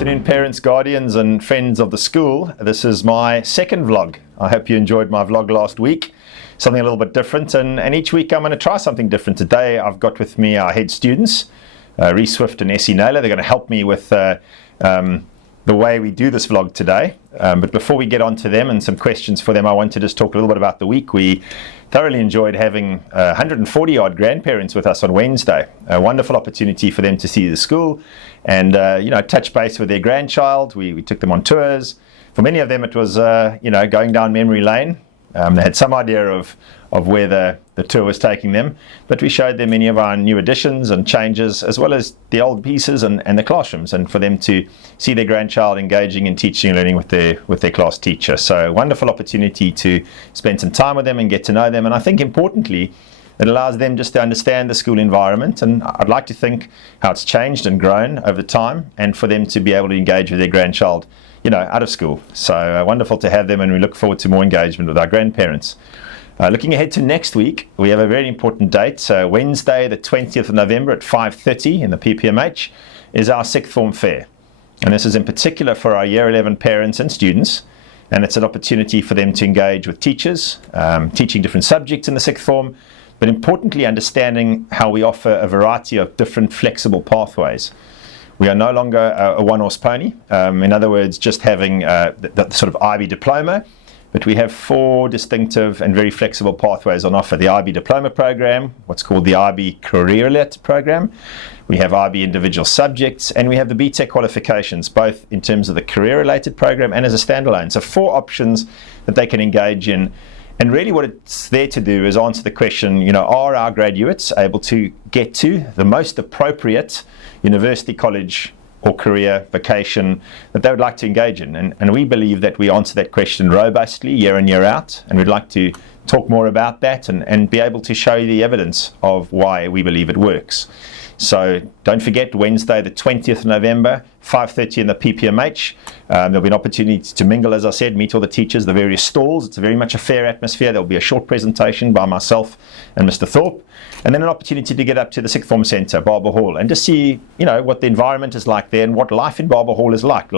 afternoon, parents, guardians, and friends of the school. This is my second vlog. I hope you enjoyed my vlog last week. Something a little bit different, and each week I'm going to try something different. Today I've got with me our head students, Reese Swift and Essie Naylor. They're going to help me with the way we do this vlog today. But before we get on to them and some questions for them, I want to just talk a little bit about the week. We thoroughly enjoyed having 140 odd grandparents with us on Wednesday. A wonderful opportunity for them to see the school and touch base with their grandchild. We took them on tours. For many of them it was going down memory lane. They had some idea of where the tour was taking them, but we showed them many of our new additions and changes, as well as the old pieces and the classrooms, and for them to see their grandchild engaging in teaching and learning with their class teacher. So a wonderful opportunity to spend some time with them and get to know them, and I think importantly it allows them just to understand the school environment, and I'd like to think how it's changed and grown over time, and for them to be able to engage with their grandchild out of school. So wonderful to have them, and we look forward to more engagement with our grandparents. Looking ahead to next week, we have a very important date. So Wednesday, the 20th of November at 5:30 in the PPMH is our sixth form fair. And this is in particular for our Year 11 parents and students. And it's an opportunity for them to engage with teachers, teaching different subjects in the sixth form, but importantly understanding how we offer a variety of different flexible pathways. We are no longer a one-horse pony. In other words, just having the sort of IB diploma, but we have four distinctive and very flexible pathways on offer. The IB diploma program, what's called the IB career-led program. We have IB individual subjects, and we have the BTEC qualifications, both in terms of the career-related program and as a standalone. So four options that they can engage in. And really what it's there to do is answer the question, are our graduates able to get to the most appropriate university, college, or career vocation that they would like to engage in? And we believe that we answer that question robustly year in, year out, and we'd like to talk more about that and be able to show you the evidence of why we believe it works. So don't forget, Wednesday the 20th of November, 5:30 in the PPMH. There'll be an opportunity to mingle, as I said, meet all the teachers, the various stalls. It's very much a fair atmosphere. There'll be a short presentation by myself and Mr. Thorpe, and then an opportunity to get up to the Sixth Form Centre, Barber Hall, and to see what the environment is like there and what life in Barber Hall is like.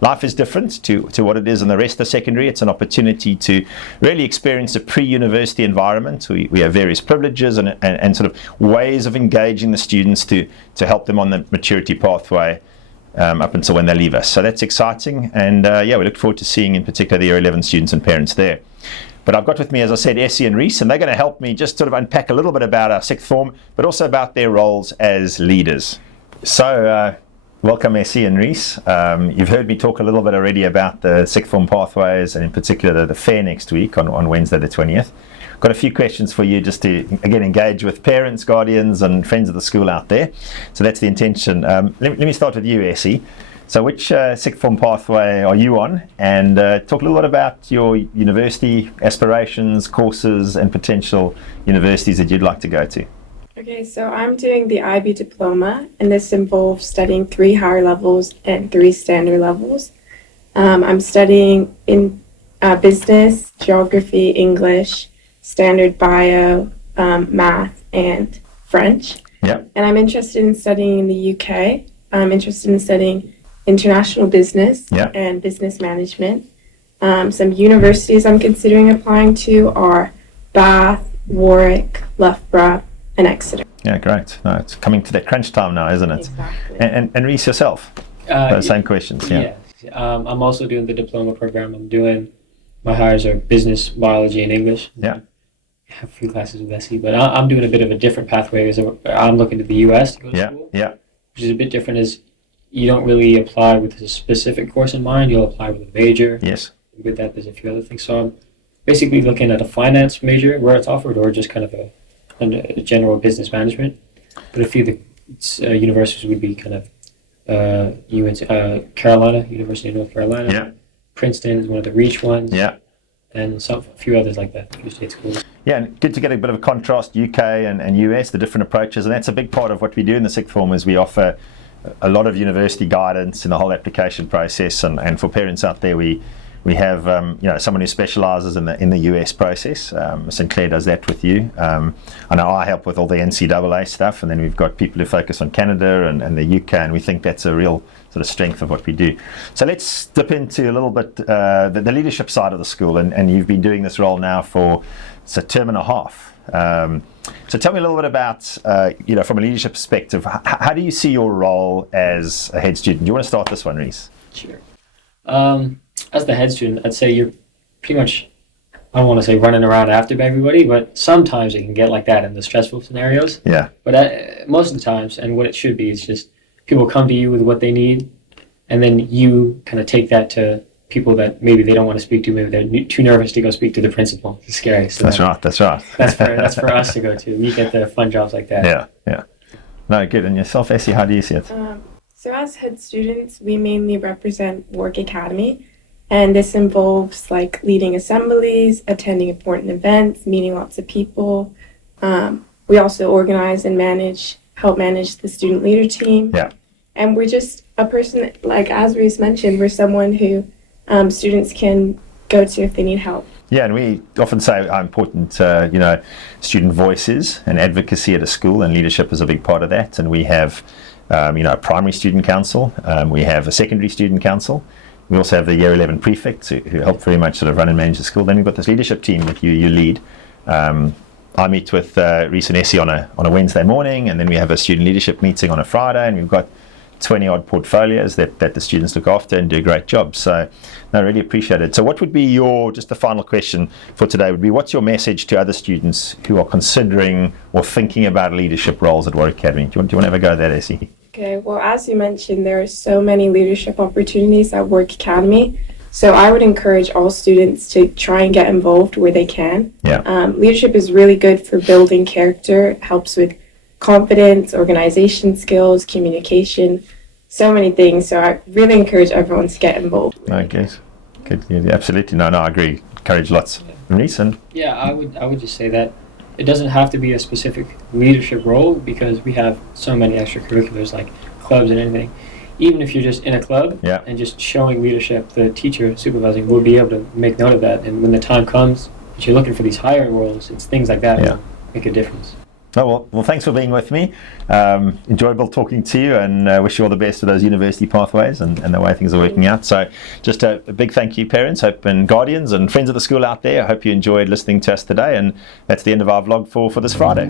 Life is different to what it is in the rest of secondary. It's an opportunity to really experience a pre-university environment. We have various privileges and sort of ways of engaging the students to help them on the maturity pathway up until when they leave us. So that's exciting, and we look forward to seeing in particular the Year 11 students and parents there. But I've got with me, as I said, Essie and Reese, and they're going to help me just sort of unpack a little bit about our sixth form, but also about their roles as leaders. So welcome, Essie and Reese. You've heard me talk a little bit already about the sixth form pathways, and in particular the fair next week on Wednesday the 20th. Got a few questions for you just to, again, engage with parents, guardians, and friends of the school out there. So that's the intention. Let me start with you, Essie. So which sixth form pathway are you on? And talk a little bit about your university aspirations, courses, and potential universities that you'd like to go to. Okay, so I'm doing the IB diploma, and this involves studying 3 higher levels and 3 standard levels. I'm studying in business, geography, English, standard bio, math, and French. Yep. And I'm interested in studying in the UK. I'm interested in studying international business and business management. Some universities I'm considering applying to are Bath, Warwick, Loughborough, and Exeter. Yeah, great. No, it's coming to that crunch time now, isn't it? Exactly. And Reese, yourself? Same questions, yeah. I'm also doing the diploma program. My hires are business, biology, and English. Yeah. I have a few classes with Essie, but I'm doing a bit of a different pathway. So I'm looking to the US to go to school. Yeah. Which is a bit different, is you don't really apply with a specific course in mind. You'll apply with a major. Yes. With that, there's a few other things. So I'm basically looking at a finance major where it's offered, or just kind of a general business management. But a few of the universities would be kind of UNC, Carolina, University of North Carolina. Yeah. Princeton is one of the Reach ones. Yeah. And a few others like that, a few state schools. Yeah, and good to get a bit of a contrast, UK and US, the different approaches, and that's a big part of what we do in the sixth form, is we offer a lot of university guidance in the whole application process, and for parents out there, we have someone who specialises in the US process. Sinclair does that with you. I know I help with all the NCAA stuff, and then we've got people who focus on Canada and the UK, and we think that's a real sort sort of strength of what we do. So let's dip into a little bit the leadership side of the school, and you've been doing this role now for a term and a half. So tell me a little bit about, from a leadership perspective, how do you see your role as a head student? Do you want to start this one, Reese? Sure. As the head student, I'd say you're pretty much, I don't want to say running around after everybody, but sometimes it can get like that in the stressful scenarios. Yeah. But most of the times, and what it should be, is just people come to you with what they need, and then you kind of take that to people that maybe they don't want to speak to. Maybe they're too nervous to go speak to the principal. It's scary. So That's right. That's for us to go to. We get the fun jobs like that. Yeah. No, good. And yourself, Essie, how do you see it? So as head students, we mainly represent Work Academy, and this involves like leading assemblies, attending important events, meeting lots of people. We also organize and help manage the student leader team. Yeah. And we're just a person, like as Reese mentioned, we're someone who students can go to if they need help. Yeah, and we often say how important, student voice is and advocacy at a school, and leadership is a big part of that. And we have, a primary student council. We have a secondary student council. We also have the Year 11 prefects who help very much sort of run and manage the school. Then we've got this leadership team that you lead. I meet with Reese and Essie on a Wednesday morning, and then we have a student leadership meeting on a Friday, and we've got 20-odd portfolios that the students look after and do a great job. So, no, really appreciate it. So what would be just the final question for today would be, what's your message to other students who are considering or thinking about leadership roles at Work Academy? Do you want to have a go at that, Essie? Okay, well, as you mentioned, there are so many leadership opportunities at Work Academy. So I would encourage all students to try and get involved where they can. Yeah. Leadership is really good for building character. It helps with confidence, organization skills, communication, so many things. So I really encourage everyone to get involved. Okay, good. Yeah, absolutely. No, I agree. Encourage lots. Reese? Yeah, I would just say that it doesn't have to be a specific leadership role, because we have so many extracurriculars like clubs and anything. Even if you're just in a club and just showing leadership, the teacher supervising will be able to make note of that. And when the time comes that you're looking for these higher roles, it's things like that that make a difference. Oh, well, thanks for being with me. Enjoyable talking to you, and wish you all the best with those university pathways and the way things are working out. So just a big thank you, parents, and guardians and friends of the school out there. I hope you enjoyed listening to us today, and that's the end of our vlog for this Friday.